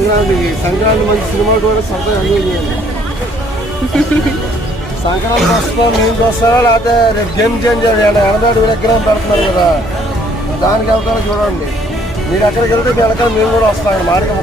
సంక్రాంతి సంక్రాంతి మంచి సినిమా కూడా సరదాగా ఎంజాయ్ చేయండి. సంక్రాంతి వస్తున్నాం మేము చూస్తారా లేకపోతే రేపు గేమ్ చేంజర్ ఎనభై విగ్రహం పెడుతున్నారు కదా. దానికి వెళ్తారో చూడండి. మీరు ఎక్కడికి వెళ్తే వెనకాల మేము కూడా వస్తాం మార్గం